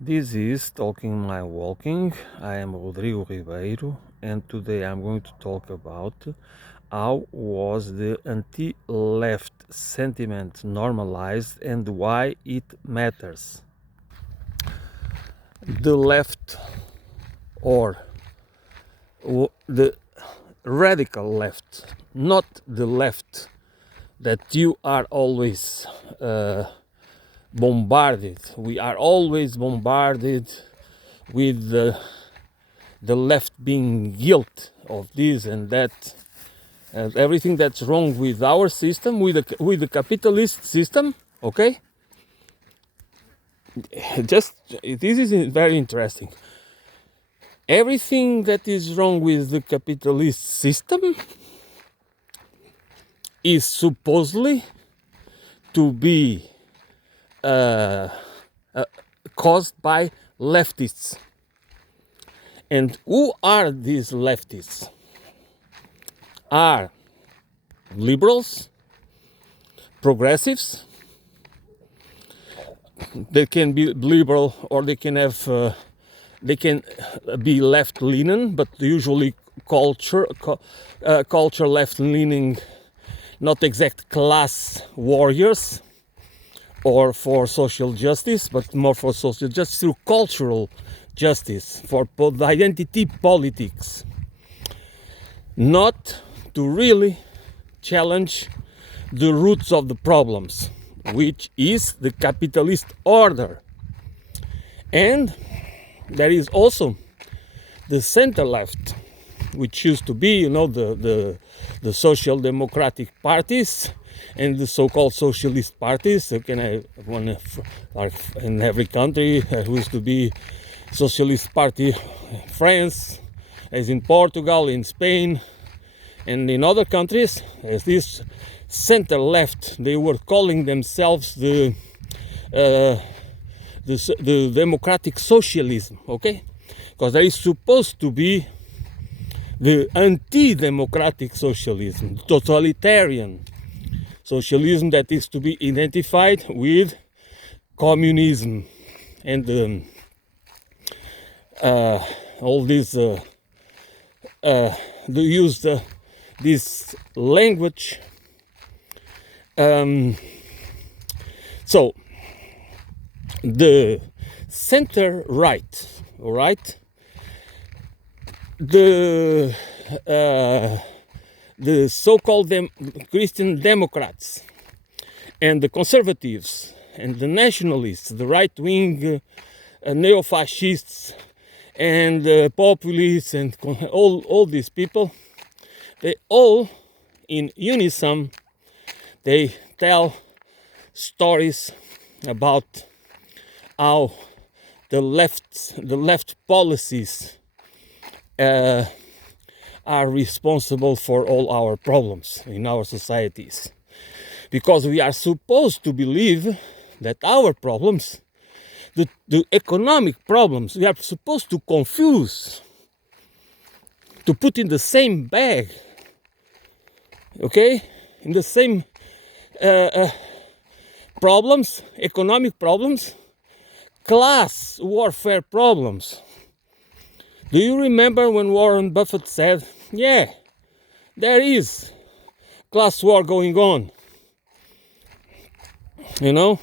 This is Talking My Walking. I am Rodrigo Ribeiro, and today I'm going to talk about how was the anti-left sentiment normalized and why it matters. The left, or the radical left, not the left that you are always bombarded. We are always bombarded with the left being guilt of this and that and everything that's wrong with our system, with the capitalist system. Okay, just this is very interesting. Everything that is wrong with the capitalist system is supposedly to be uh, caused by leftists. And who are these leftists? Are liberals, progressives. They can be liberal, or they can have they can be left-leaning, but usually culture left-leaning, not exact class warriors or for social justice, but more for social justice through cultural justice, for identity politics, not to really challenge the roots of the problems, which is the capitalist order. And there is also the center left, which used to be, the social democratic parties and the so-called socialist parties. So can I one in every country used to be socialist party, France, as in Portugal, in Spain, and in other countries, as this center left. They were calling themselves the democratic socialism, okay? Because there is supposed to be the anti-democratic socialism, totalitarian socialism that is to be identified with communism and all this they use this language. So the center right, all right, the so-called Christian Democrats and the conservatives and the nationalists, the right-wing neo-fascists and populists and all these people, they all in unison, they tell stories about how the left policies are responsible for all our problems in our societies, because we are supposed to believe that our problems, the economic problems, we are supposed to confuse, to put in the same bag, okay, in the same problems, economic problems, class warfare problems. Do you remember when Warren Buffett said, yeah, there is class war going on? You know?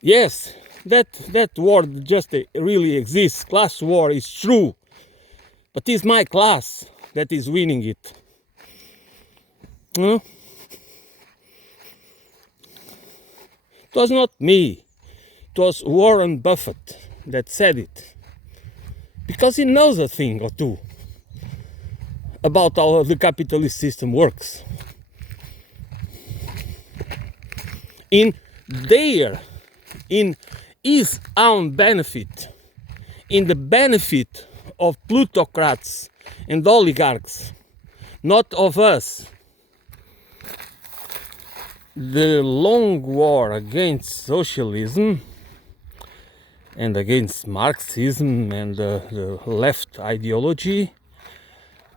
Yes, that war just really exists. Class war is true. But it's my class that is winning it. You know? It was not me. It was Warren Buffett that said it. Because he knows a thing or two about how the capitalist system works. In his own benefit, in the benefit of plutocrats and oligarchs, not of us. The long war against socialism and against Marxism and the left ideology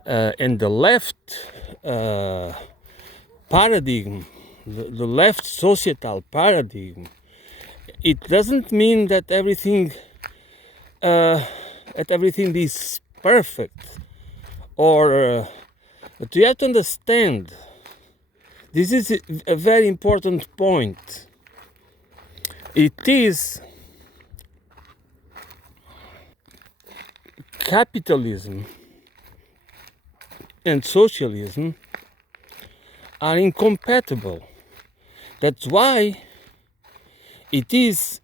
and the left paradigm, the left societal paradigm, it doesn't mean that everything is perfect, or but you have to understand, this is a very important point. It is capitalism and socialism are incompatible. That's why it is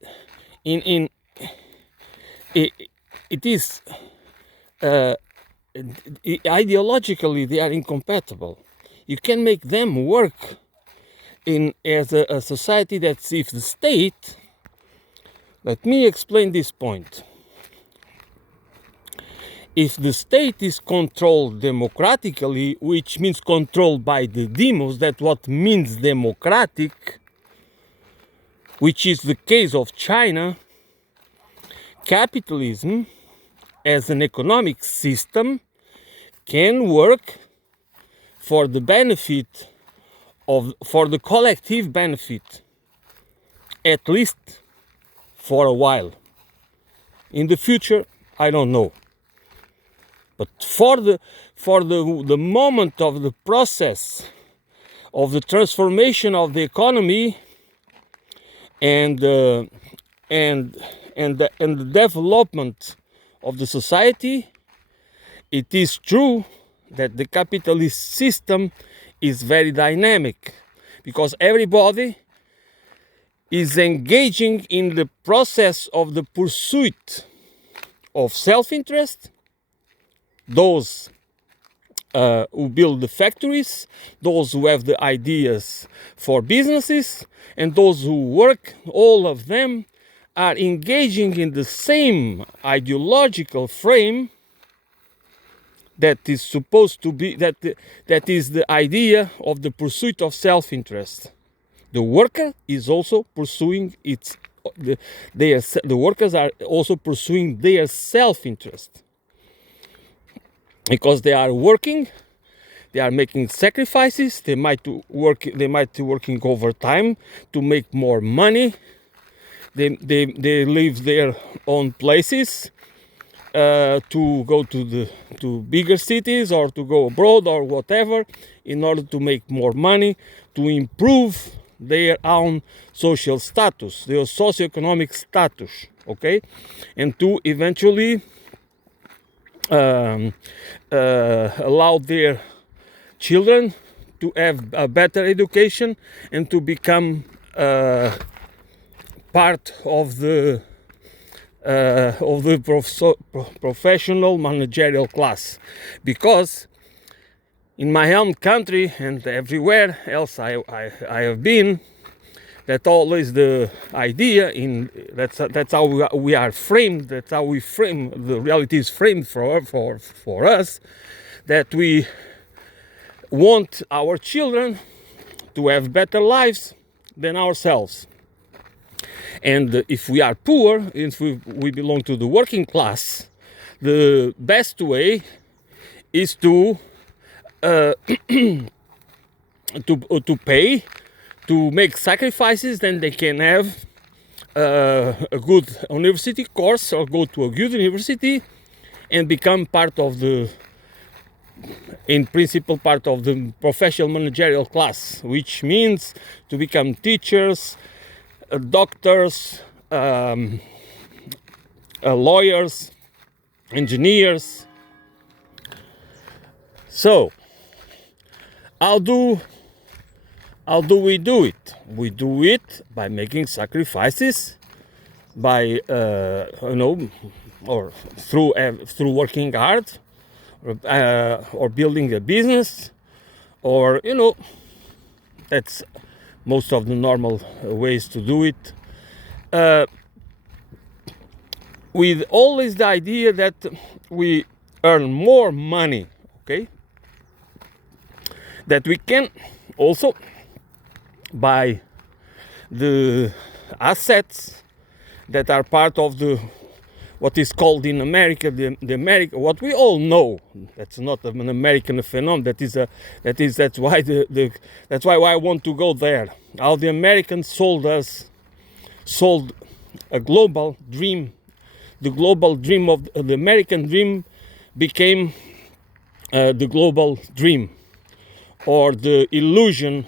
it is ideologically they are incompatible. You can make them work as a society that's if the state. Let me explain this point. If the state is controlled democratically, which means controlled by the demos, that's what means democratic, which is the case of China, capitalism as an economic system can work for the benefit for the collective benefit, at least for a while. In the future, I don't know. But for the moment of the process of the transformation of the economy and the development of the society, it is true that the capitalist system is very dynamic, because everybody is engaging in the process of the pursuit of self-interest. Those who build the factories, those who have the ideas for businesses, and those who work, all of them are engaging in the same ideological frame that is supposed to be, that is the idea of the pursuit of self-interest. The worker is also pursuing the workers are also pursuing their self-interest, because they are working, they are making sacrifices, they might be working overtime to make more money, they leave their own places to go to bigger cities or to go abroad or whatever, in order to make more money, to improve their own social status, their socioeconomic status, okay, and to eventually allow their children to have a better education and to become part of the professional managerial class. Because in my home country and everywhere else I have been, that's always the idea. That's how we are framed. That's how we frame the reality is framed for us. That we want our children to have better lives than ourselves. And if we are poor, if we belong to the working class, the best way is to pay, to make sacrifices. Then they can have a good university course or go to a good university and become part of the, in principle, part of the professional managerial class, which means to become teachers, doctors, lawyers, engineers. So how do we do it? We do it by making sacrifices, by or through working hard, or building a business, or that's most of the normal ways to do it. With always the idea that we earn more money, okay? That we can also buy the assets that are part of the what is called in America the what we all know. That's not an American phenomenon. That's why that's why I want to go there. How the Americans sold a global dream. The global dream of the American dream became the global dream, or the illusion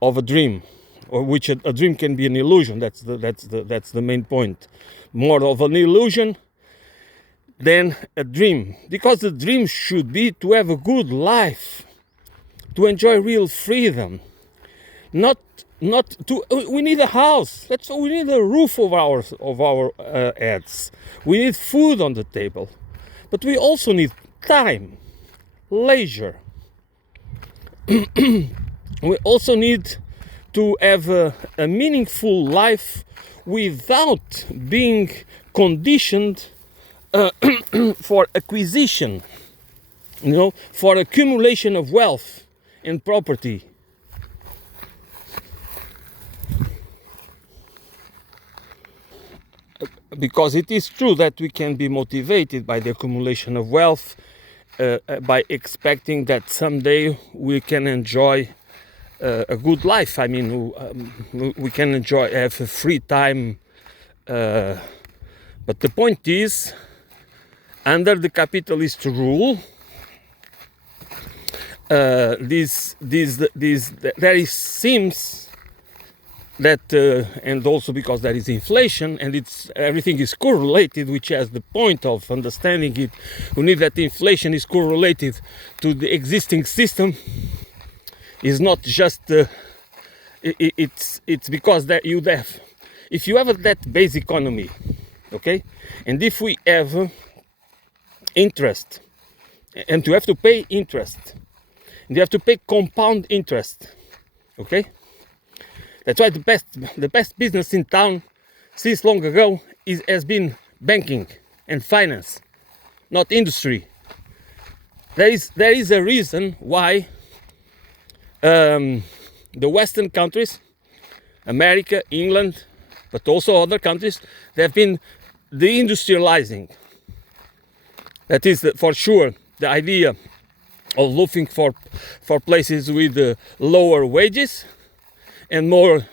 of a dream, or which a dream can be an illusion. That's the main point. More of an illusion than a dream, because the dream should be to have a good life, to enjoy real freedom, not to. We need a house. We need a roof over our heads. We need food on the table, but we also need time, leisure. We also need to have a meaningful life without being conditioned for acquisition, for accumulation of wealth and property. Because it is true that we can be motivated by the accumulation of wealth, by expecting that someday we can enjoy a good life. I mean, we can have a free time. But the point is, under the capitalist rule, seems that, and also because there is inflation, and everything is correlated, which has the point of understanding it. We need that inflation is correlated to the existing system. Is not just it's because that if you have that base economy, okay, and if we have interest, and you have to pay interest, and you have to pay compound interest, okay. That's why the best business in town since long ago has been banking and finance, not industry. There is a reason why the Western countries, America, England, but also other countries, they have been deindustrializing. That is for sure the idea of looking for places with lower wages and more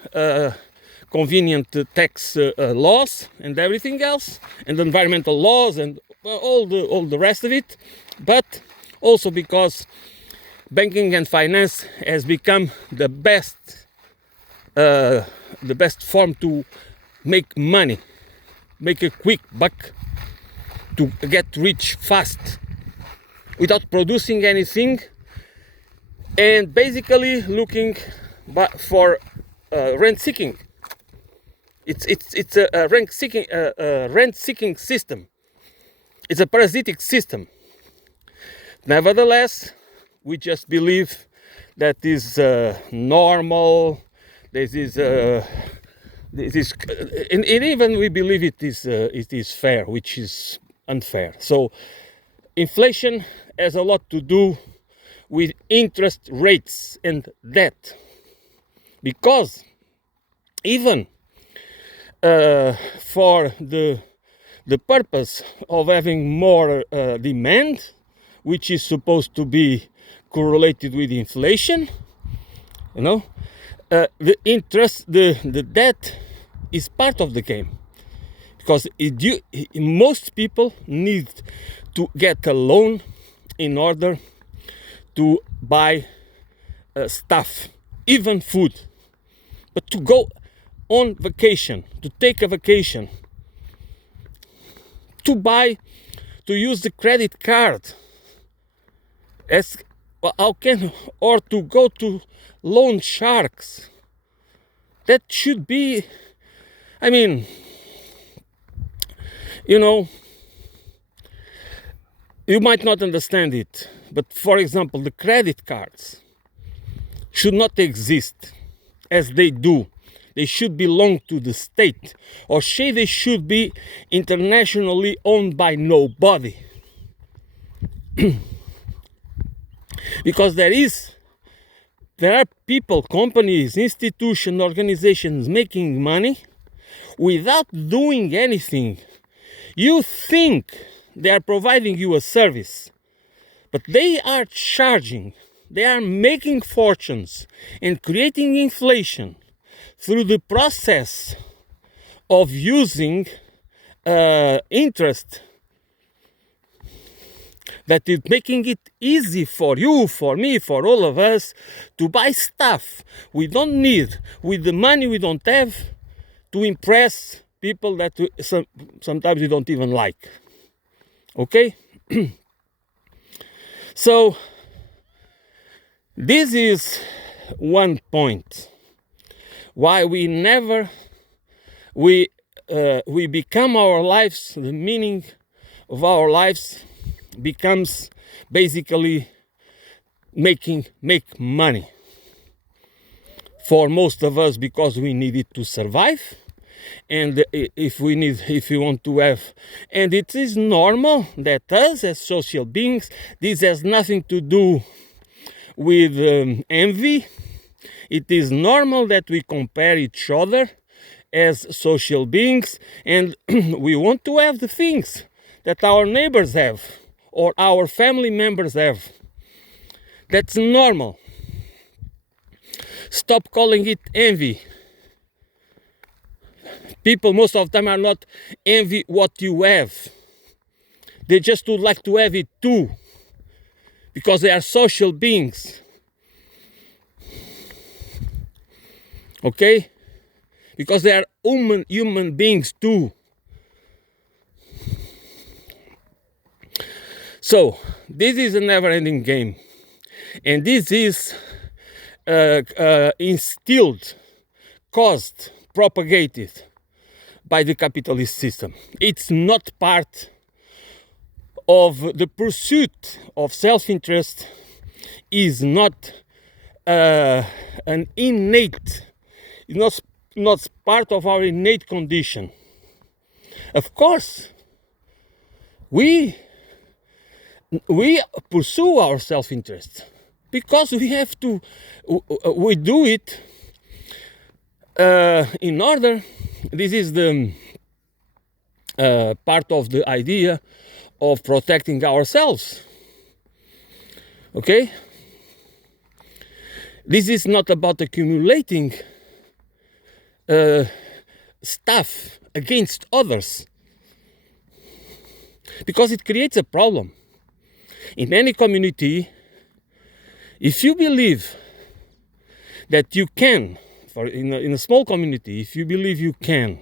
convenient tax laws and everything else, and environmental laws and all the rest of it, but also because banking and finance has become the best form to make money, make a quick buck, to get rich fast without producing anything, and basically looking for rent seeking. It's a rent seeking system. It's a parasitic system. Nevertheless, we just believe that is normal. This is and even we believe it is fair, which is unfair. So inflation has a lot to do with interest rates and debt, because even for the purpose of having more demand, which is supposed to be correlated with inflation, the interest, the debt is part of the game, because most people need to get a loan in order to buy stuff, even food, but to go on vacation, to take a vacation, to use the credit card, or to go to loan sharks. That should be, I mean, you might not understand it, but for example, the credit cards should not exist as they do. They should belong to the state, or they should be internationally owned by nobody. Because there are people, companies, institutions, organizations making money without doing anything. You think they are providing you a service, but they are charging, they are making fortunes and creating inflation through the process of using interest that is making it easy for you, for me, for all of us to buy stuff we don't need with the money we don't have to impress people that sometimes we don't even like. Okay? So this is one point why we become our lives, the meaning of our lives becomes basically make money for most of us, because we need it to survive. And if we want to have, and it is normal that us as social beings, this has nothing to do with envy. It is normal that we compare each other as social beings, and we want to have the things that our neighbors have or our family members have. That's normal. Stop calling it envy. People most of the time are not envy what you have. They just would like to have it too, because they are social beings. Okay? Because they are human beings too. So this is a never-ending game, and this is instilled, caused, propagated by the capitalist system. It's not part of the pursuit of self-interest. Is not an innate, it's not part of our innate condition. Of course, we pursue our self-interest because we have to. We do it in order. This is the part of the idea of protecting ourselves. Okay? This is not about accumulating stuff against others, because it creates a problem. In any community, if you believe that you can, in a small community, if you believe you can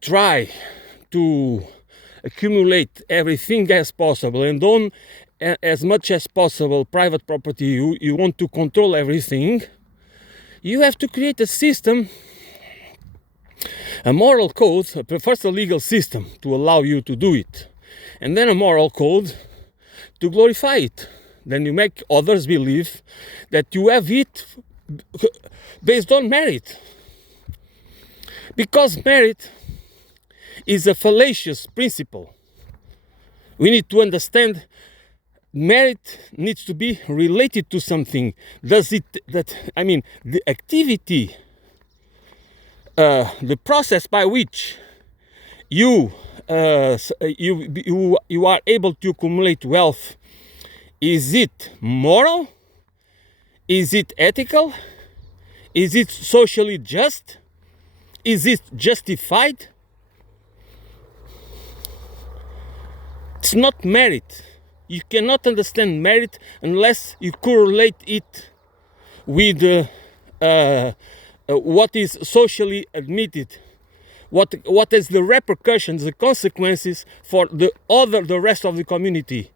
try to accumulate everything as possible and own as much as possible private property, you want to control everything, you have to create a system, a moral code, first a legal system to allow you to do it, and then a moral code to glorify it. Then you make others believe that you have it based on merit. Because merit is a fallacious principle. We need to understand merit needs to be related to something. The activity, the process by which you are able to accumulate wealth, is it moral? Is it ethical? Is it socially just? Is it justified? It's not merit. You cannot understand merit unless you correlate it with what is socially admitted, what is the repercussions, the consequences for the rest of the community.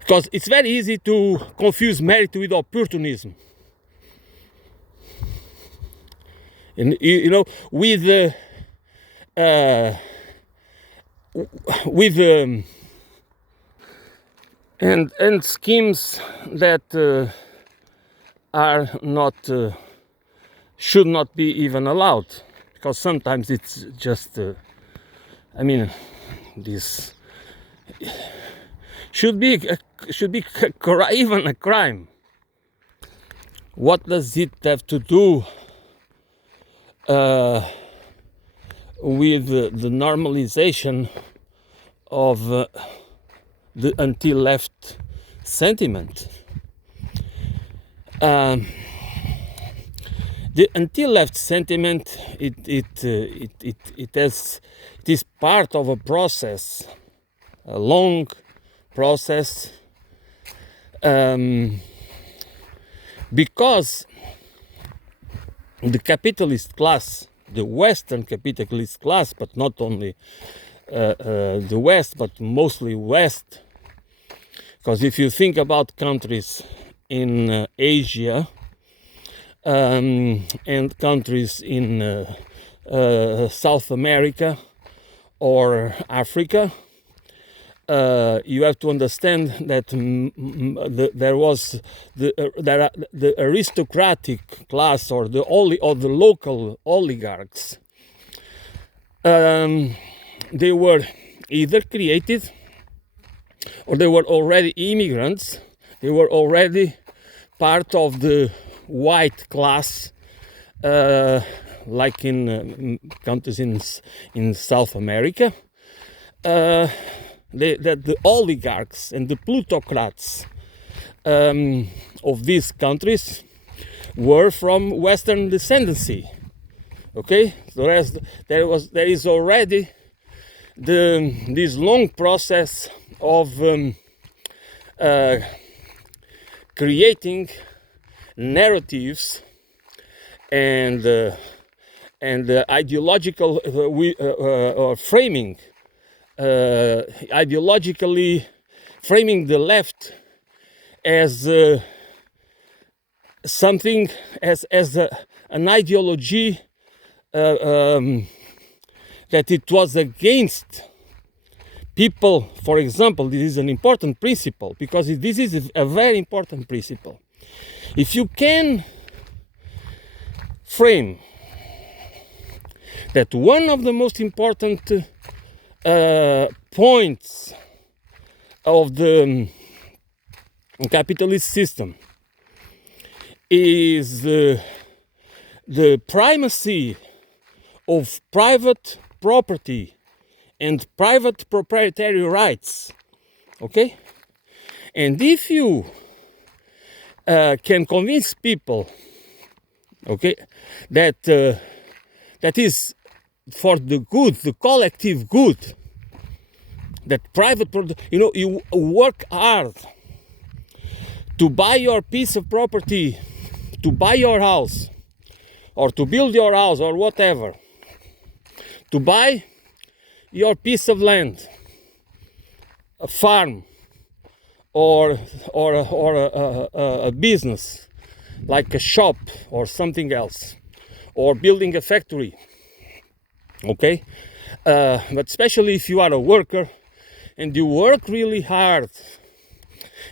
Because it's very easy to confuse merit with opportunism. And and schemes that are not should not be even allowed, because sometimes it's just this should be even a crime. What does it have to do with the normalization of the anti-left sentiment? The anti-left sentiment, it is part of a process, a long process, because the capitalist class, the Western capitalist class, but not only the West, but mostly West, because if you think about countries in Asia and countries in South America or Africa, you have to understand that there was the aristocratic class or the local oligarchs. They were either created or they were already immigrants. They were already part of the white class, like in countries in South America. The oligarchs and the plutocrats of these countries were from Western descendancy. Okay, so there is already this long process of creating narratives and ideological framing. Ideologically framing the left as something, as an ideology that it was against people. For example, this is an important principle, because this is a very important principle. If you can frame that one of the most important points of the capitalist system is the primacy of private property and private proprietary rights, okay? And if you can convince people, okay, that is for the good, the collective good, that private, you work hard to buy your piece of property, to buy your house, or to build your house, or whatever, to buy your piece of land, a farm, or a business, like a shop or something else, or building a factory. Okay, but especially if you are a worker and you work really hard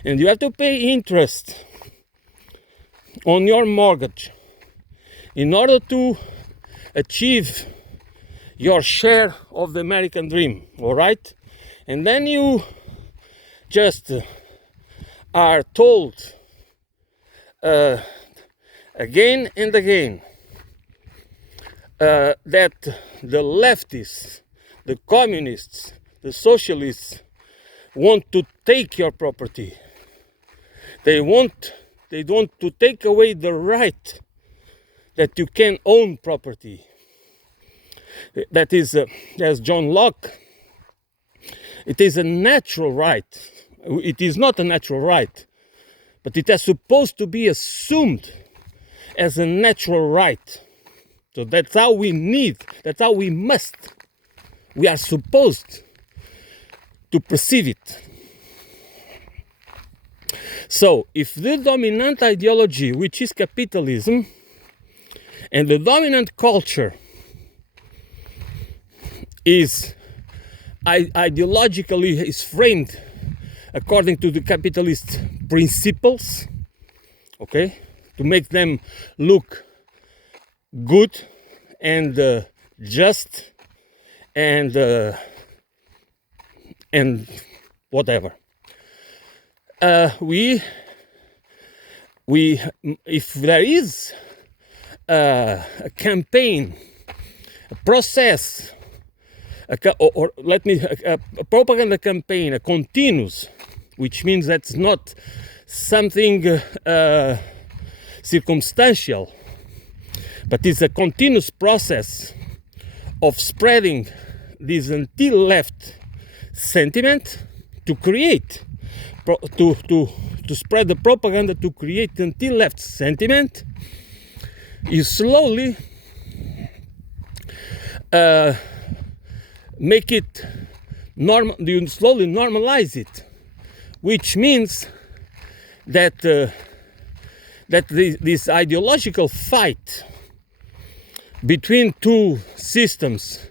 and you have to pay interest on your mortgage in order to achieve your share of the American dream, all right? And then you just are told again and again that the leftists, the communists, the socialists want to take your property. They want to take away the right that you can own property. That is, as John Locke, it is a natural right. It is not a natural right, but it is supposed to be assumed as a natural right. So that's how we are supposed to perceive it. So if the dominant ideology, which is capitalism, and the dominant culture is ideologically is framed according to the capitalist principles, okay, to make them look good and just and whatever. We if there is a campaign, a process, a propaganda campaign, a continuous, which means that's not something circumstantial, but it's a continuous process of spreading this anti-left sentiment to create, to spread the propaganda to create anti-left sentiment. You slowly make it normal. You slowly normalize it, which means that this ideological fight between two systems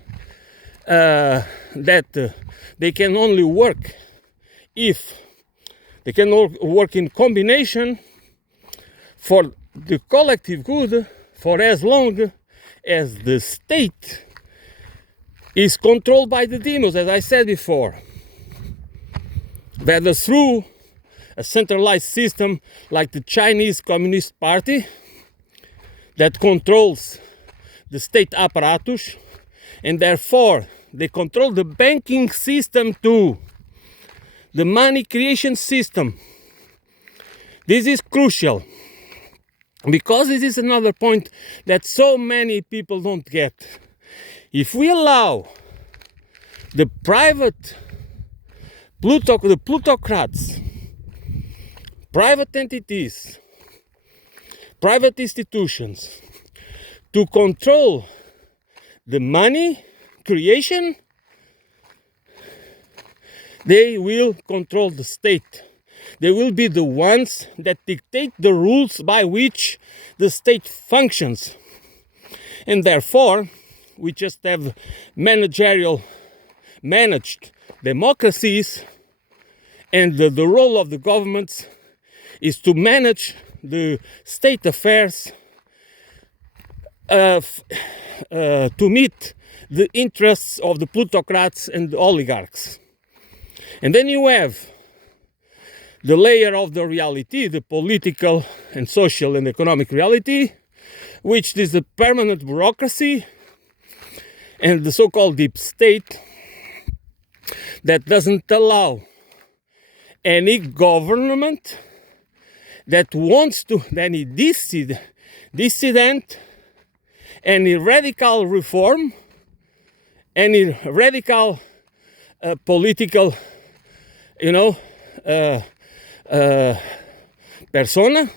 that they can only work if they can all work in combination for the collective good, for as long as the state is controlled by the demos, as I said before, whether through a centralized system like the Chinese Communist Party that controls the state apparatus, and therefore they control the banking system too, the money creation system. This is crucial, because this is another point that so many people don't get. If we allow the private the plutocrats, private entities, private institutions to control the money creation, they will control the state. They will be the ones that dictate the rules by which the state functions. And therefore, we just have managed democracies, and the role of the governments is to manage the state affairs to meet the interests of the plutocrats and the oligarchs. And then you have the layer of the reality, the political and social and economic reality, which is the permanent bureaucracy and the so-called deep state that doesn't allow any government that wants to, any dissident, any radical reform, any radical political, persona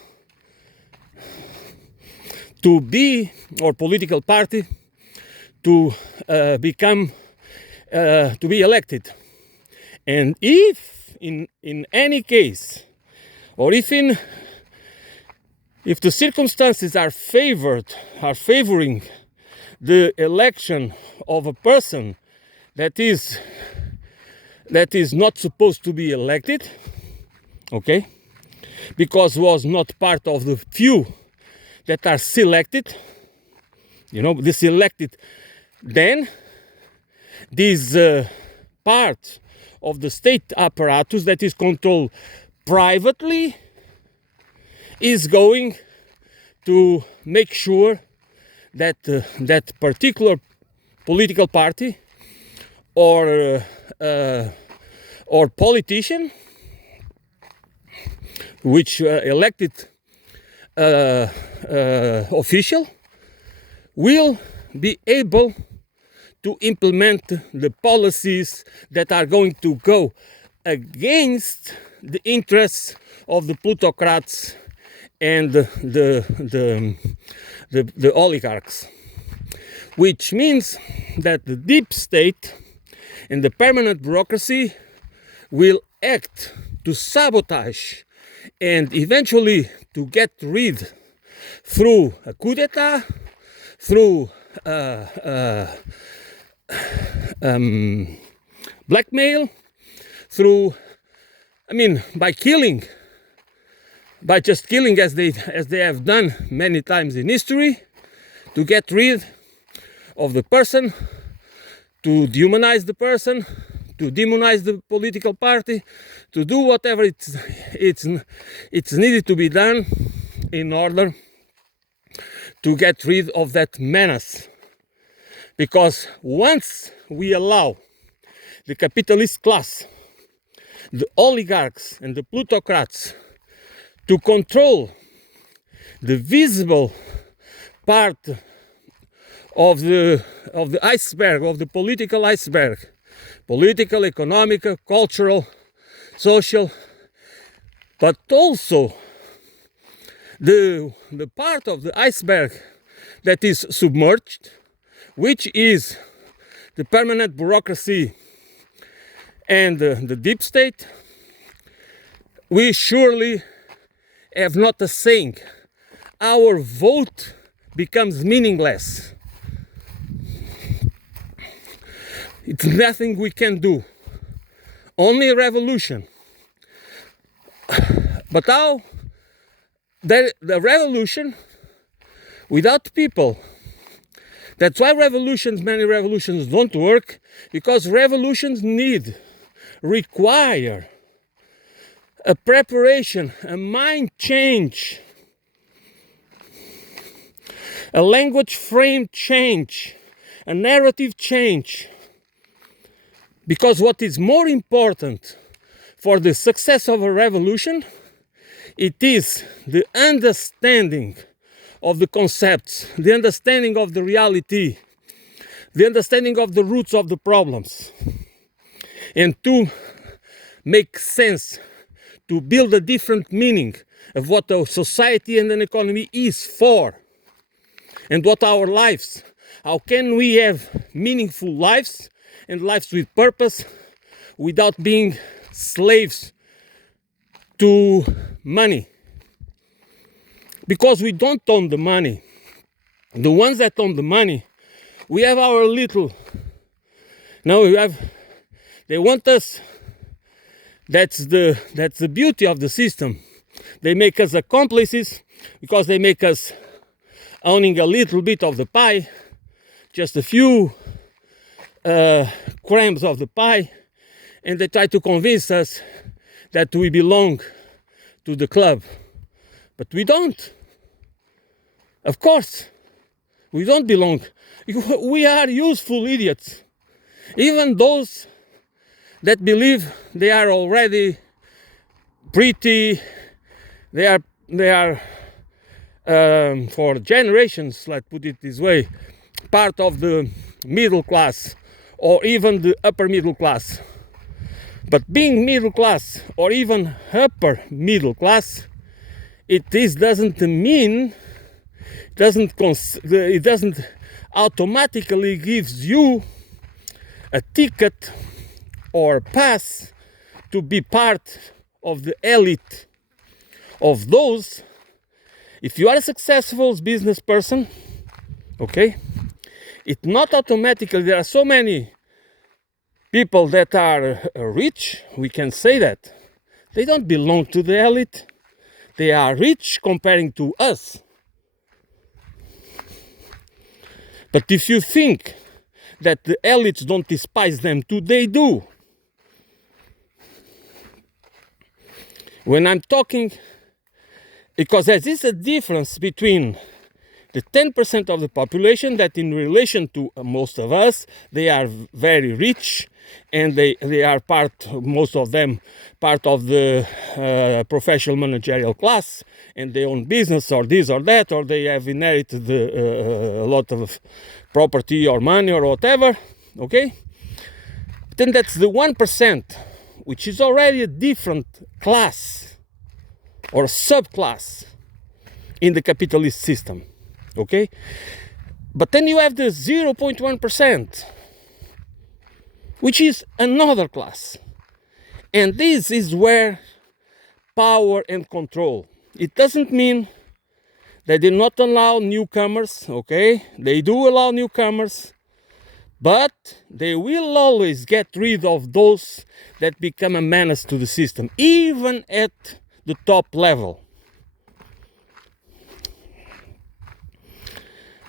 to be, or political party to become, to be elected. And if in any case, or if the circumstances are favoring the election of a person that is not supposed to be elected, okay, because was not part of the few that are selected, the selected, then this part of the state apparatus that is controlled privately is going to make sure that that particular political party or politician which elected official will be able to implement the policies that are going to go against the interests of the plutocrats and the oligarchs, which means that the deep state and the permanent bureaucracy will act to sabotage and eventually to get rid through a coup d'etat, through blackmail, through, by just killing as they have done many times in history, to get rid of the person, to dehumanize the person, to demonize the political party, to do whatever it's needed to be done in order to get rid of that menace. Because once we allow the capitalist class, the oligarchs and the plutocrats to control the visible part of the iceberg, of the political iceberg, political, economic, cultural, social, but also the part of the iceberg that is submerged, which is the permanent bureaucracy and the deep state. We surely have not a saying. Our vote becomes meaningless. It's nothing we can do. Only a revolution. But how? The revolution without people. That's why many revolutions don't work, because revolutions require a preparation, a mind change, a language frame change, a narrative change. Because what is more important for the success of a revolution, it is the understanding of the concepts, the understanding of the reality, the understanding of the roots of the problems, and to make sense, to build a different meaning of what a society and an economy is for, and what our lives, how can we have meaningful lives and lives with purpose without being slaves to money. Because we don't own the money. The ones that own the money, we have our little. Now they want us. That's the beauty of the system. They make us accomplices because they make us owning a little bit of the pie, just a few crumbs of the pie, and they try to convince us that we belong to the club. But we don't. Of course, we don't belong. We are useful idiots. Even those that believe they are already pretty, they are for generations, let's put it this way, part of the middle class or even the upper middle class. But being middle class or even upper middle class, it doesn't mean, it doesn't automatically gives you a ticket or pass to be part of the elite of those. If you are a successful business person, okay, it's not automatically. There are so many people that are rich, we can say that they don't belong to the elite. They are rich comparing to us. But if you think that the elites don't despise them too, they do. When I'm talking, because there is a difference between the 10% of the population that in relation to most of us, they are very rich and they are most of them, part of the professional managerial class, and they own business or this or that, or they have inherited a lot of property or money or whatever, okay? Then that's the 1%, which is already a different class or subclass in the capitalist system, okay? But then you have the 0.1%, which is another class. And this is where power and control. It doesn't mean that they not allow newcomers, okay? They do allow newcomers, but they will always get rid of those that become a menace to the system, even at the top level.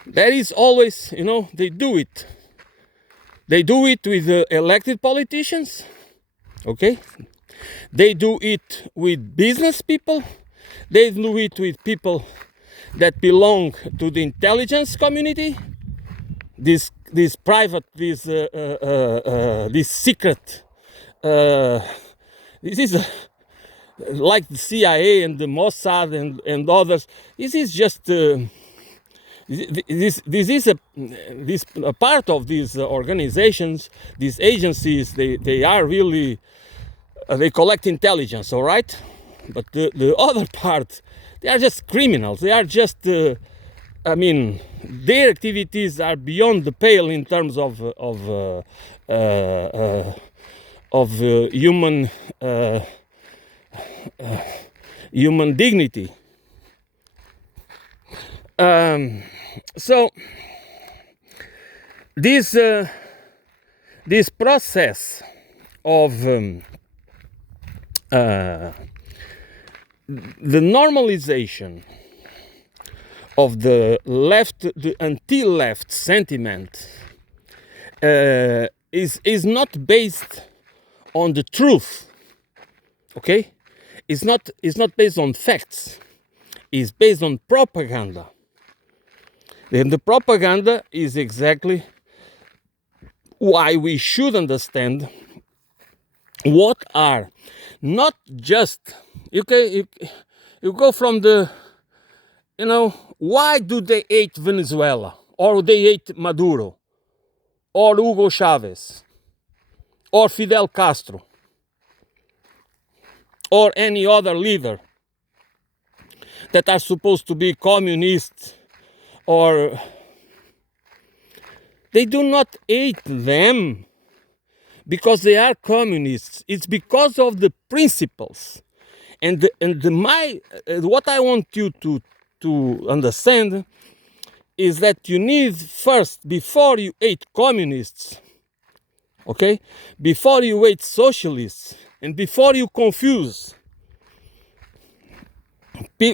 That is always, they do it. They do it with elected politicians, okay? They do it with business people. They do it with people that belong to the intelligence community. This private, this secret. This is like the CIA and the Mossad and others. This is just This is a part of these organizations, these agencies. They are really they collect intelligence, all right. But the other part, they are just criminals. They are just I mean, their activities are beyond the pale in terms of human human dignity. So this this process of the normalization of the left, the anti-left sentiment is not based on the truth. Okay, it's not based on facts. It's based on propaganda. And the propaganda is exactly why we should understand what are not just you go from the why do they hate Venezuela or they hate Maduro or Hugo Chavez or Fidel Castro or any other leader that are supposed to be communists, or they do not hate them because they are communists. It's because of the principles. And what I want you to understand is that you need first, before you hate communists, okay, before you hate socialists, and before you confuse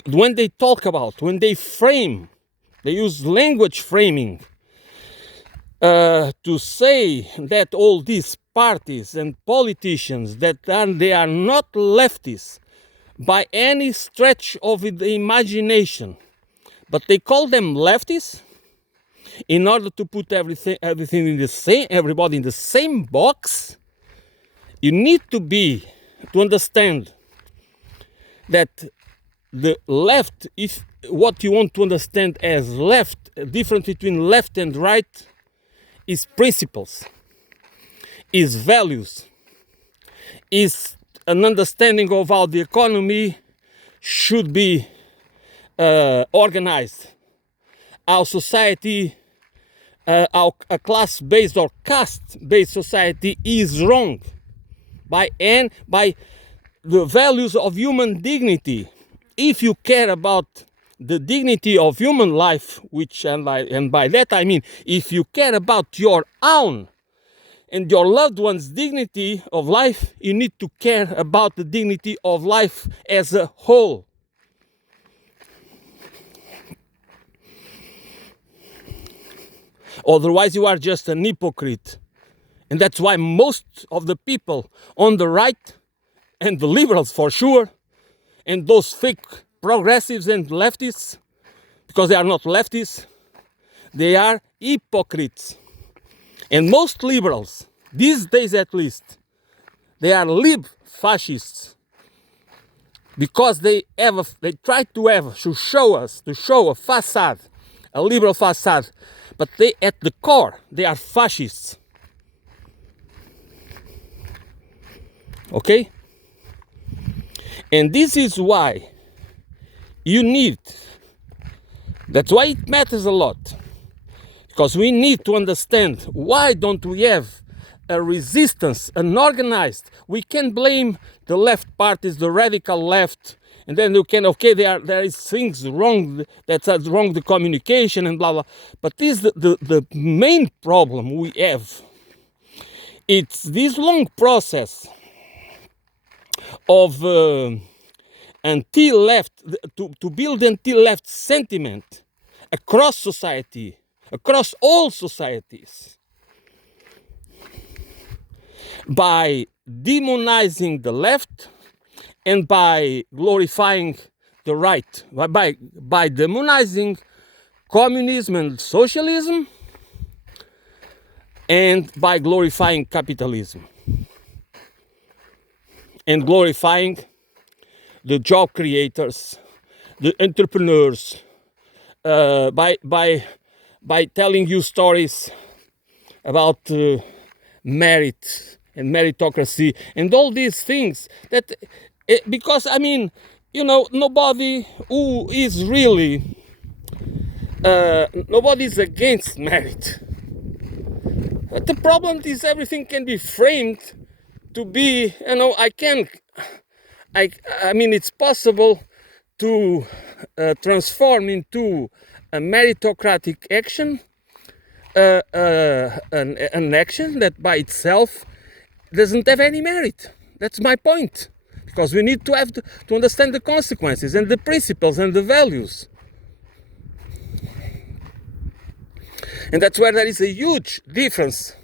when they talk about, when they frame, they use language framing to say that all these parties and politicians they are not leftists by any stretch of the imagination, but they call them leftists in order to put everything in the same, everybody in the same box. You need to understand that the left, if what you want to understand as left, difference between left and right, is principles, is values, is an understanding of how the economy should be organized, how society, how a class-based or caste-based society is wrong, by the values of human dignity. If you care about the dignity of human life, and by that I mean, if you care about your own and your loved one's dignity of life, you need to care about the dignity of life as a whole. Otherwise, you are just an hypocrite. And that's why most of the people on the right, and the liberals for sure, and those fake progressives and leftists, because they are not leftists, they are hypocrites. And most liberals, these days at least, they are lib fascists, because they try to show a facade, a liberal facade, but they at the core they are fascists. Okay? And this is why that's why it matters a lot, because we need to understand why don't we have a resistance, an organized. We can blame the left parties, the radical left, and then you can, okay, there is things wrong, that's wrong, the communication and blah blah. But this the main problem we have. It's this long process of anti-left, to build anti-left sentiment across society, across all societies, by demonizing the left and by glorifying the right, by demonizing communism and socialism, and by glorifying capitalism and glorifying the job creators, the entrepreneurs, by telling you stories about merit and meritocracy and all these things that because I mean, you know, nobody who is really nobody's against merit, but the problem is everything can be framed to be, you know, I mean it's possible to transform into a meritocratic action an action that by itself doesn't have any merit. That's my point, because we need to have to understand the consequences and the principles and the values, and that's where there is a huge difference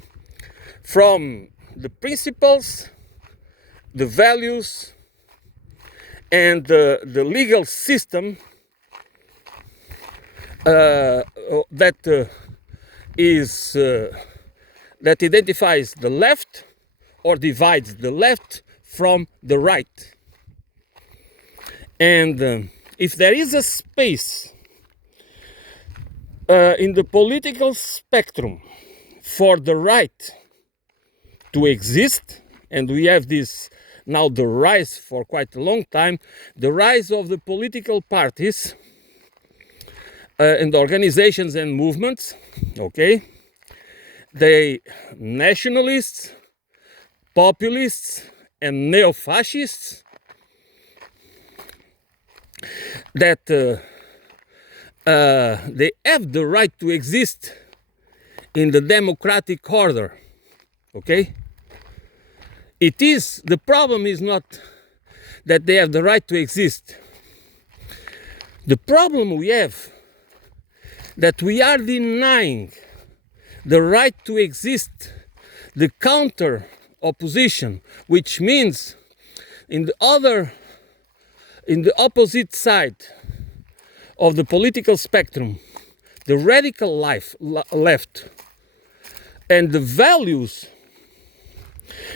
from the principles, the values, and the legal system that identifies the left or divides the left from the right. And if there is a space in the political spectrum for the right to exist, and we have this now, the rise for quite a long time, the rise of the political parties and organizations and movements, okay, they nationalists, populists, and neo-fascists that they have the right to exist in the democratic order, okay? The problem is not that they have the right to exist. The problem we have that we are denying the right to exist, the counter opposition, which means in the opposite side of the political spectrum, the radical left and the values.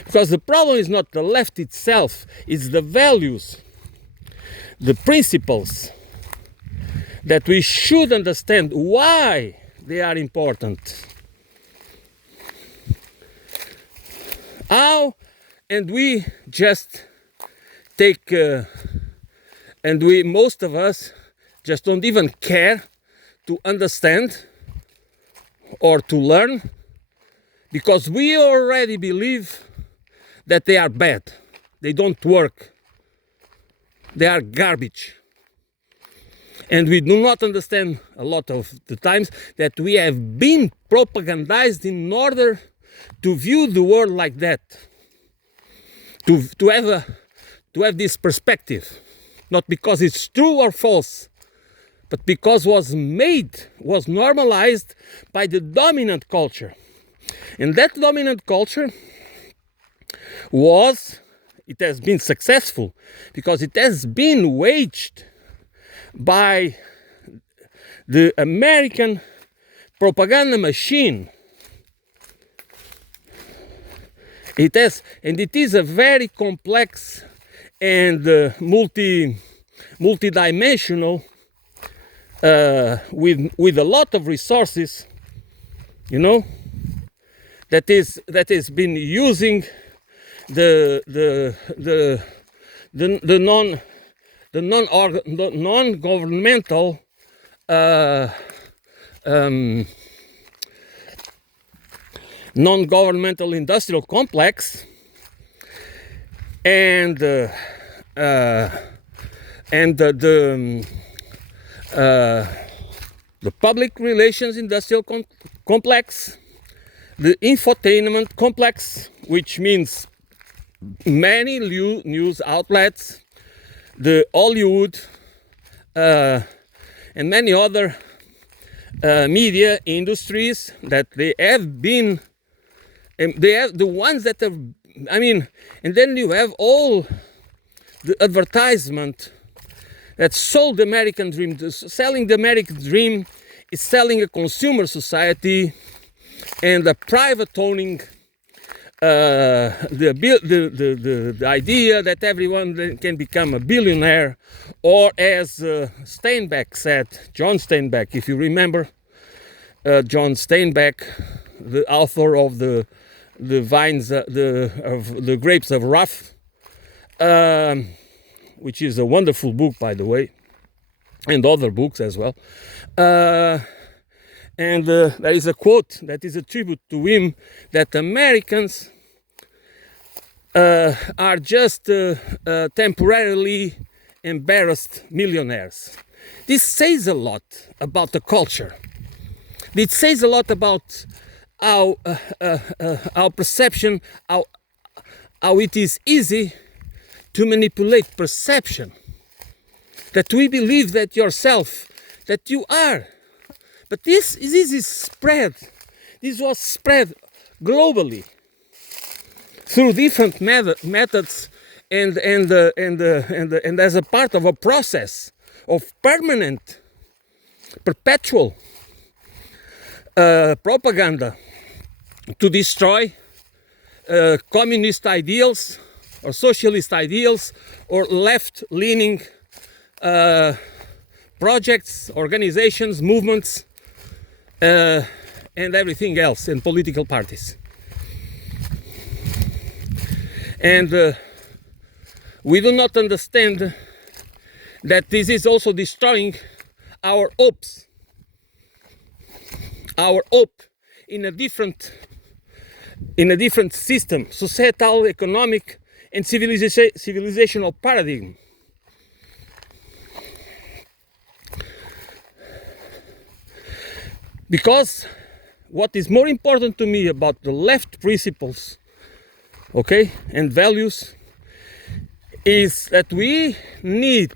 Because the problem is not the left itself, it's the values, the principles that we should understand why they are important. How? And we just take, most of us just don't even care to understand or to learn, because we already believe that they are bad, they don't work, they are garbage. And we do not understand a lot of the times that we have been propagandized in order to view the world like that, to have this perspective, not because it's true or false, but because was normalized by the dominant culture. And that dominant culture it has been successful because it has been waged by the American propaganda machine. It is a very complex and multi-dimensional with a lot of resources, you know, that has been using the non-governmental non-governmental industrial complex and the public relations industrial complex, the infotainment complex, which means many news outlets, the Hollywood and many other media industries that they have been, they have the ones that have, I mean, and then you have all the advertisement that sold the American dream. Selling the American dream is selling a consumer society and a private owning the idea that everyone can become a billionaire, or as Steinbeck said, John Steinbeck, if you remember, John Steinbeck, the author of the vines, of the grapes of wrath, which is a wonderful book, by the way, and other books as well. And there is a quote that is a tribute to him, that Americans are just temporarily embarrassed millionaires. This says a lot about the culture. It says a lot about our perception, how it is easy to manipulate perception. That we believe that yourself, that you are. But this is spread. This was spread globally through different methods, and as a part of a process of permanent, perpetual propaganda to destroy communist ideals or socialist ideals or left-leaning projects, organizations, movements, and everything else, and political parties. And we do not understand that this is also destroying our hopes, our hope in a different system, societal, economic, and civilizational paradigm. Because what is more important to me about the left principles, okay, and values, is that we need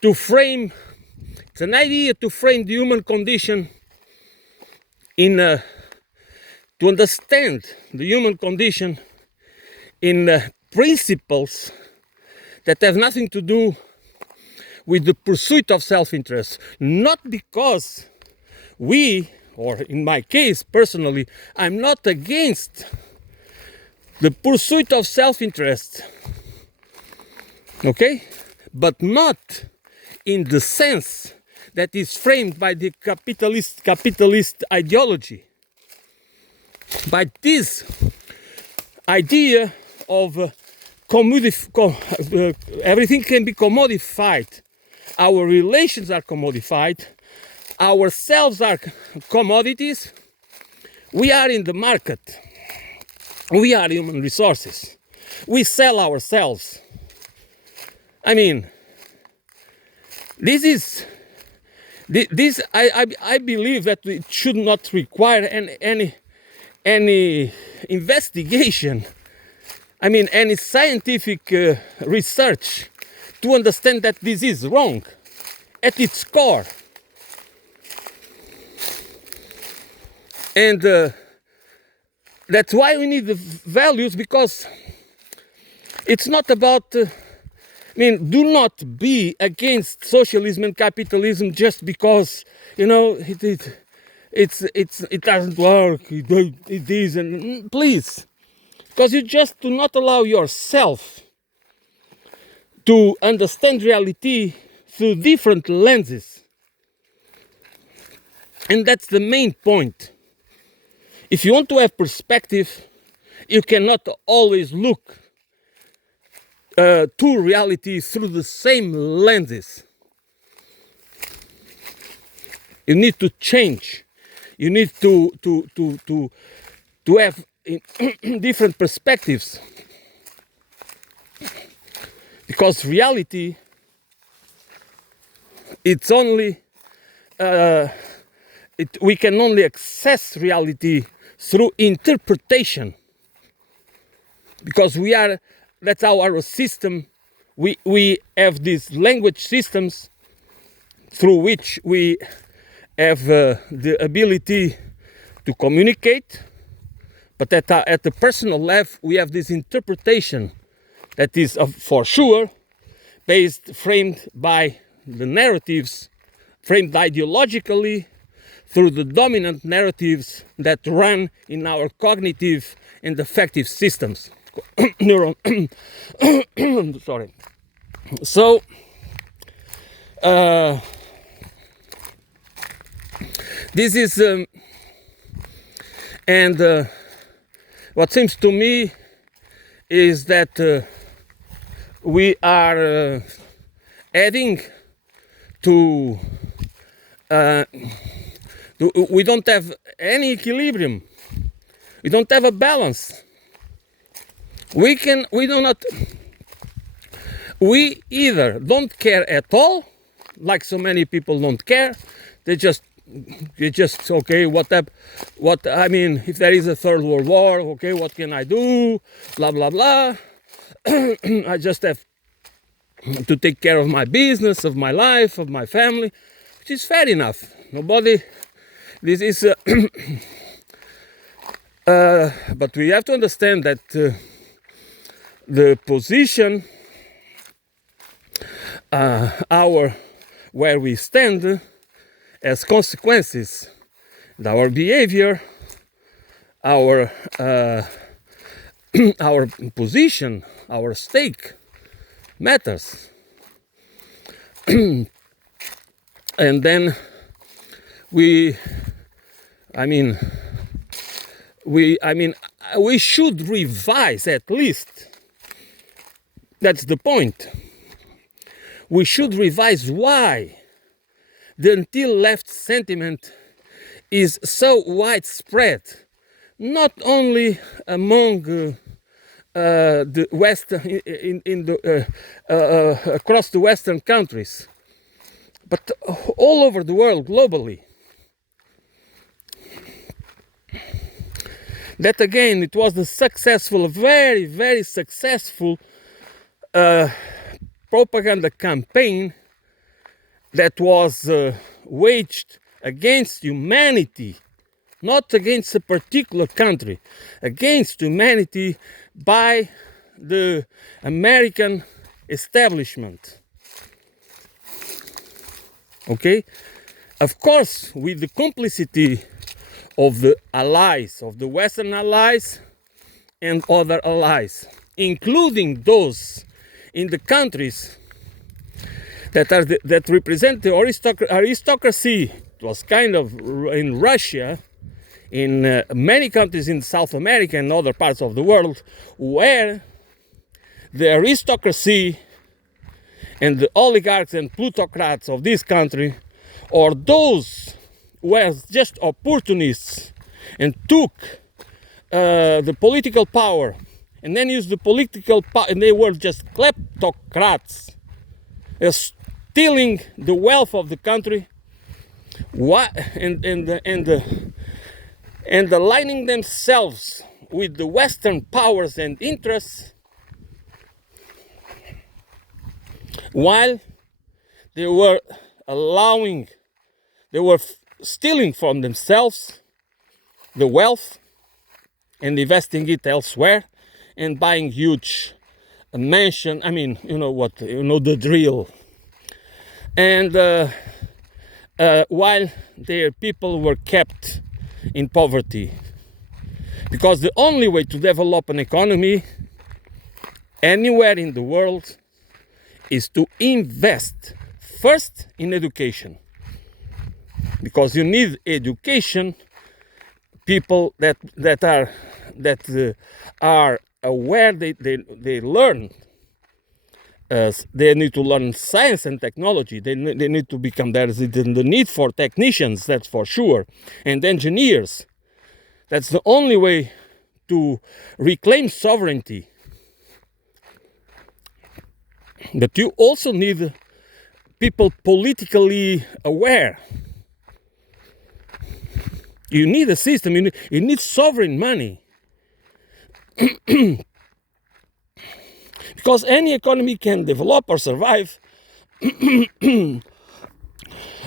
to frame, it's an idea to frame the human condition to understand the human condition in principles that have nothing to do with the pursuit of self-interest. Not because we, or in my case personally, I'm not against the pursuit of self-interest, okay, but not in the sense that is framed by the capitalist ideology, by this idea of everything can be commodified. Our relations are commodified. Ourselves are commodities. We are in the market. We are human resources. We sell ourselves. I mean, I believe that it should not require any investigation. I mean, any scientific research to understand that this is wrong at its core. And that's why we need the values, because it's not about, do not be against socialism and capitalism just because, it doesn't work, it is, and please, because you just do not allow yourself to understand reality through different lenses. And that's the main point. If you want to have perspective, you cannot always look to reality through the same lenses. You need to change. You need to have different perspectives. Because reality, it's only, we can only access reality through interpretation. Because that's our system. We have these language systems through which we have the ability to communicate. But at the personal level, we have this interpretation that is for sure framed by the narratives, framed ideologically, through the dominant narratives that run in our cognitive and affective systems. Neuron. Sorry. So, this is, and what seems to me is that we are adding to, we don't have any equilibrium. We don't have a balance. We either don't care at all, like so many people don't care. They just okay. What I mean, if there is a third world war, okay, what can I do? Blah blah blah. I just have to take care of my business, of my life, of my family, which is fair enough. Nobody. This is. But we have to understand that the position, where we stand, as consequences, our behavior, our our position, our stake matters. And then we should revise, at least. That's the point. We should revise why the until left sentiment is so widespread, not only among the West, across the Western countries, but all over the world, globally. That again, it was the successful, very, very successful propaganda campaign that was waged against humanity, not against a particular country, against humanity by the American establishment. Okay? Of course, with the complicity of the allies, of the Western allies and other allies, including those in the countries that represent the aristocracy. It was kind of in Russia, in many countries in South America and other parts of the world, where the aristocracy and the oligarchs and plutocrats of this country, or those who were just opportunists and took the political power and then used the political power, and they were just kleptocrats, stealing the wealth of the country, and aligning themselves with the Western powers and interests, while they were stealing from themselves the wealth and investing it elsewhere and buying huge mansion. I mean, you know the drill. And while their people were kept in poverty, because the only way to develop an economy anywhere in the world is to invest first in education, because you need education, people that are aware, they learn. They need to learn science and technology. They need to become, there's the need for technicians, that's for sure, and engineers. That's the only way to reclaim sovereignty. But you also need people politically aware. You need a system, you need sovereign money. Because any economy can develop or survive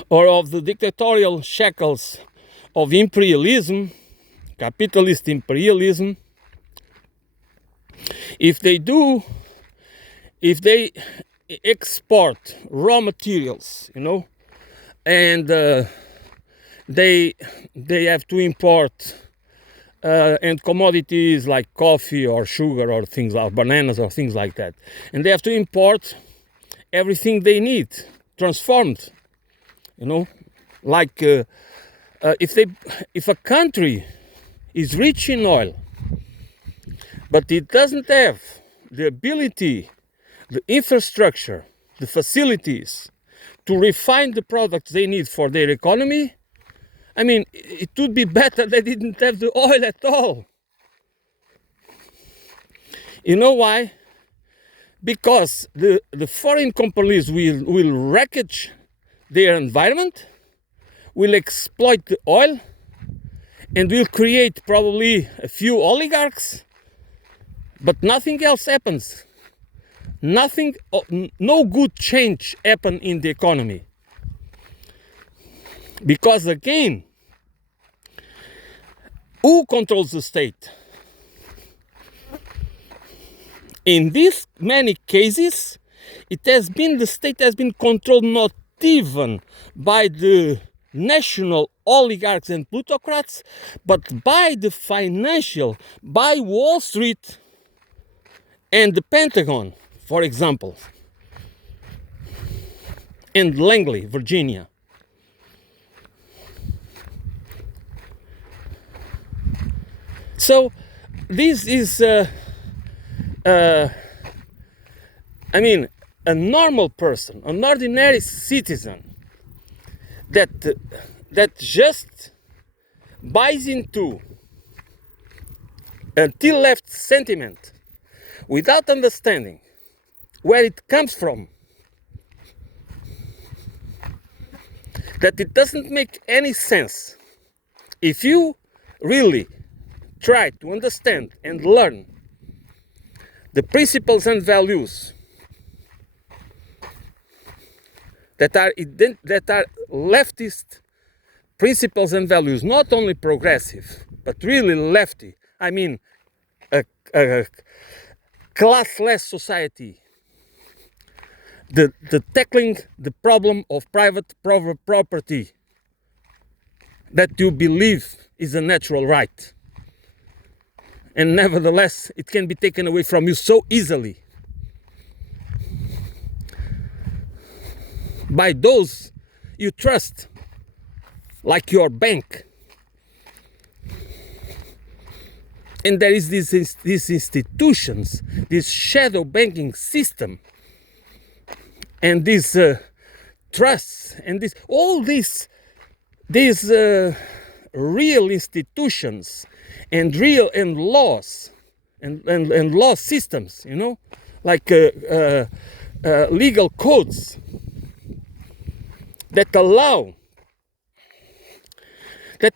or of the dictatorial shackles of imperialism, capitalist imperialism, if they export raw materials, and they have to import and commodities like coffee or sugar or things like bananas or things like that, and they have to import everything they need transformed, you know, like if a country is rich in oil but it doesn't have the ability, the infrastructure, the facilities to refine the products they need for their economy, I mean, it would be better they didn't have the oil at all. You know why? Because the foreign companies will wreckage their environment, will exploit the oil, and will create probably a few oligarchs, but nothing else happens. Nothing, no good change happen in the economy. Because again, who controls the state? In these many cases, the state has been controlled not even by the national oligarchs and plutocrats, but by the financial, by Wall Street and the Pentagon, for example, and Langley, Virginia. So this is, I mean, a normal person, an ordinary citizen that just buys into until left sentiment without understanding where it comes from, that it doesn't make any sense. If you really try to understand and learn the principles and values that are leftist principles and values, not only progressive, but really lefty, I mean a classless society, the tackling the problem of private property that you believe is a natural right, and nevertheless it can be taken away from you so easily by those you trust, like your bank. And there is these institutions, this shadow banking system, and these trusts, and all these real institutions and real and laws and law systems, you know, like legal codes that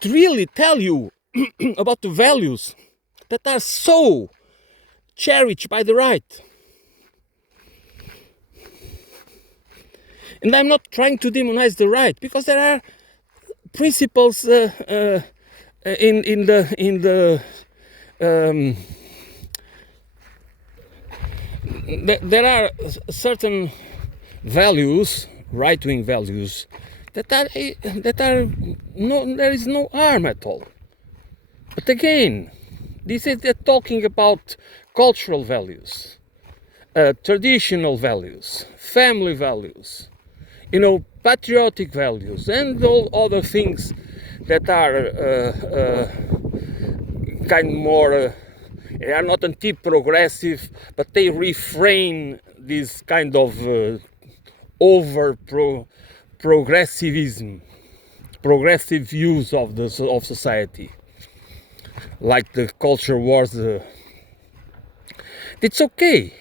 really tell you about the values that are so cherished by the right. And I'm not trying to demonize the right, because there are principles there are certain values, right-wing values, there is no harm at all. But again, they're talking about cultural values, traditional values, family values, you know, patriotic values, and all other things that are kind of more, they are not anti-progressive, but they refrain this kind of progressivism, progressive views of society, like the culture wars. It's okay.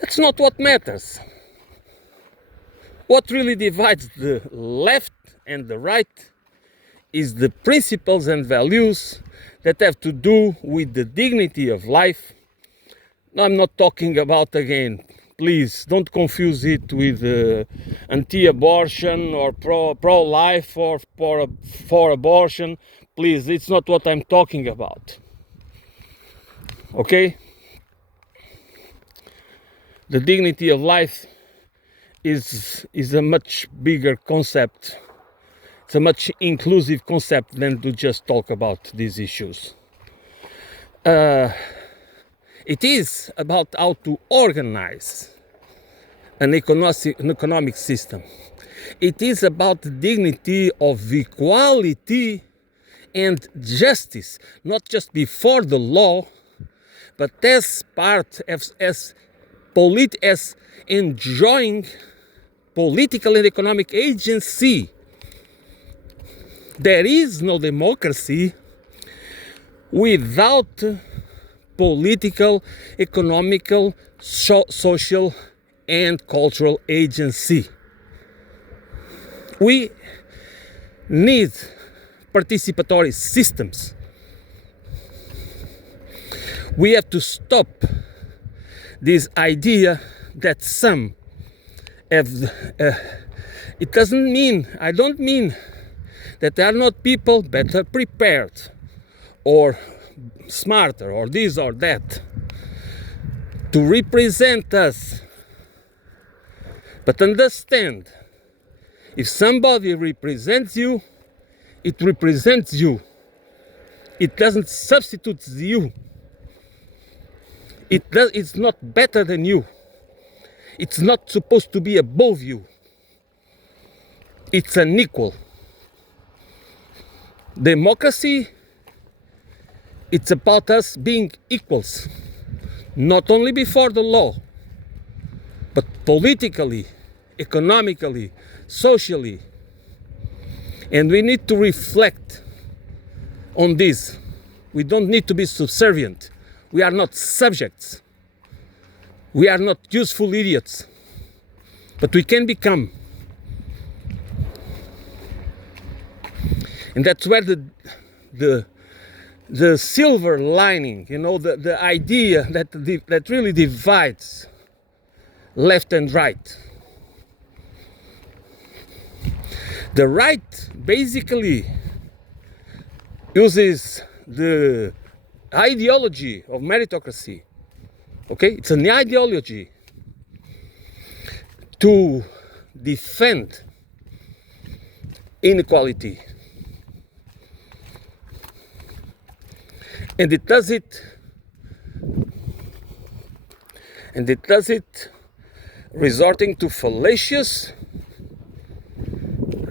That's not what matters. What really divides the left and the right is the principles and values that have to do with the dignity of life. I'm not talking about, again, please don't confuse it with anti-abortion or pro-life or for abortion. Please, it's not what I'm talking about. Okay? The dignity of life is a much bigger concept It's a much inclusive concept than to just talk about these issues. It is about how to organize an economic system. It is about the dignity of equality and justice, not just before the law, but as part, as enjoying political and economic agency. There is no democracy without political, economical, social, and cultural agency. We need participatory systems. We have to stop this idea that some have. It doesn't mean, I don't mean that there are not people better prepared or smarter or this or that to represent us. But understand, if somebody represents you, it represents you. It doesn't substitute you. It's not better than you. It's not supposed to be above you. It's unequal. Democracy, it's about us being equals, not only before the law, but politically, economically, socially. And we need to reflect on this. We don't need to be subservient. We are not subjects. We are not useful idiots. But we can become. And that's where the silver lining, the idea that really divides left and right. The right basically uses the ideology of meritocracy. Okay, it's an ideology to defend inequality. And it does it resorting to fallacious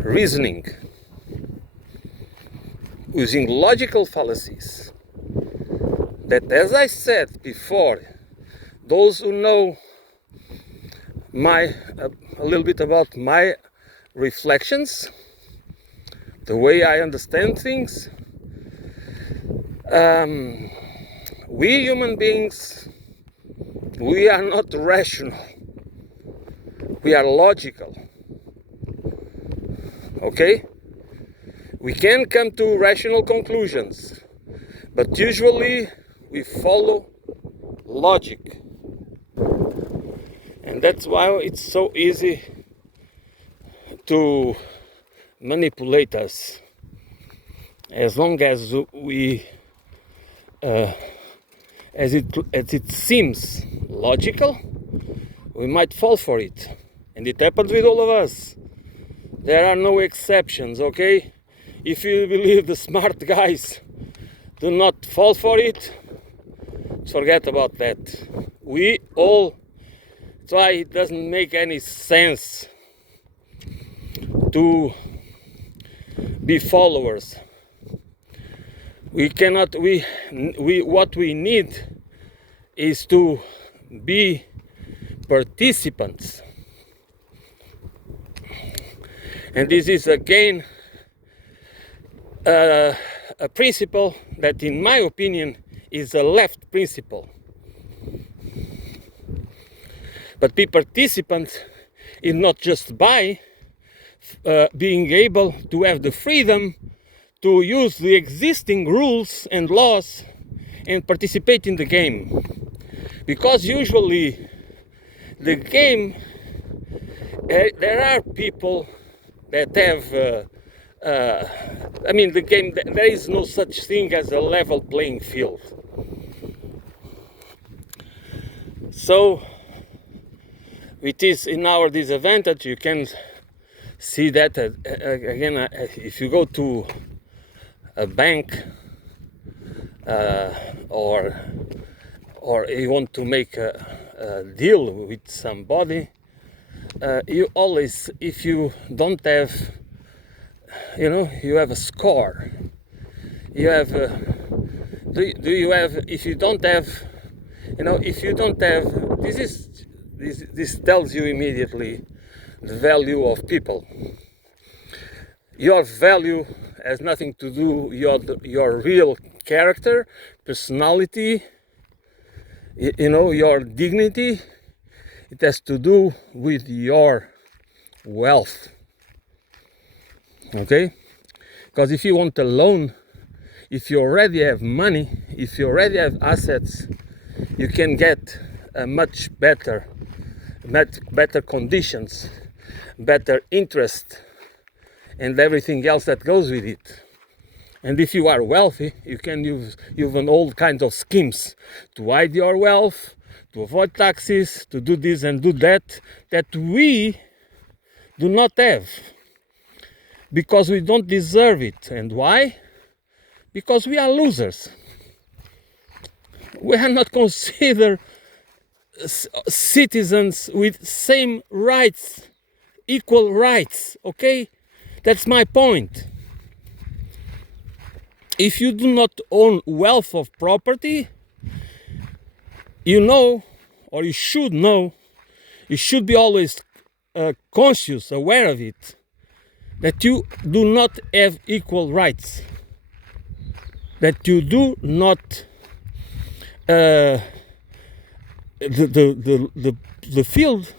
reasoning, using logical fallacies that, as I said before, those who know a little bit about my reflections, the way I understand things, we human beings, we are not rational. We are logical. Okay? We can come to rational conclusions, but usually we follow logic. And that's why it's so easy to manipulate us. As long as we as it seems logical, we might fall for it. And it happens with all of us. There are no exceptions, okay? If you believe the smart guys do not fall for it, forget about that. We all, that's why it doesn't make any sense to be followers. What we need is to be participants. And this is again a principle that, in my opinion, is a left principle. But be participants is not just by being able to have the freedom to use the existing rules and laws and participate in the game. Because usually the game, there are people that have, the game, there is no such thing as a level playing field. So it is in our disadvantage. You can see that again. If you go to a bank or you want to make a deal with somebody, you always, if you don't have, you have a score. You have do you have, if you don't have, if you don't have, this tells you immediately the value of people. Your value has nothing to do with your real character, personality, your dignity. It has to do with your wealth. Okay? Because if you want a loan, if you already have money, if you already have assets, you can get a much better conditions, better interest, and everything else that goes with it. And if you are wealthy, you can use all kinds of schemes to hide your wealth, to avoid taxes, to do this and do that we do not have, because we don't deserve it. And why? Because we are losers. We are not considered citizens with same rights, equal rights. Okay, that's my point. If you do not own wealth of property, or you should know, you should be always conscious, aware of it, that you do not have equal rights, that you do not the field,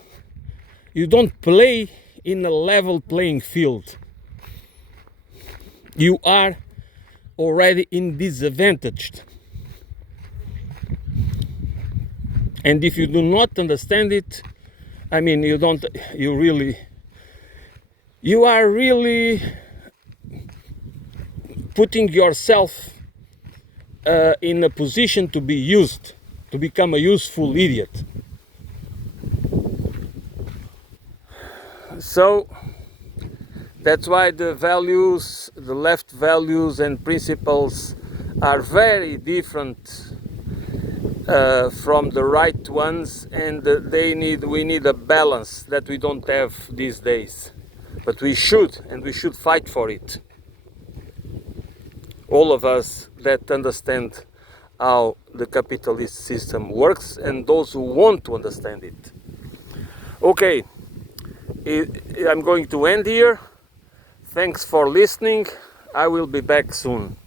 you don't play in a level playing field. You are already in disadvantaged. And if you do not understand it, I mean, you are really putting yourself in a position to be used, to become a useful idiot. So that's why the values, the left values and principles are very different from the right ones, and we need a balance that we don't have these days. But we should, and we should fight for it. All of us that understand how the capitalist system works, and those who want to understand it. Okay, I'm going to end here. Thanks for listening. I will be back soon.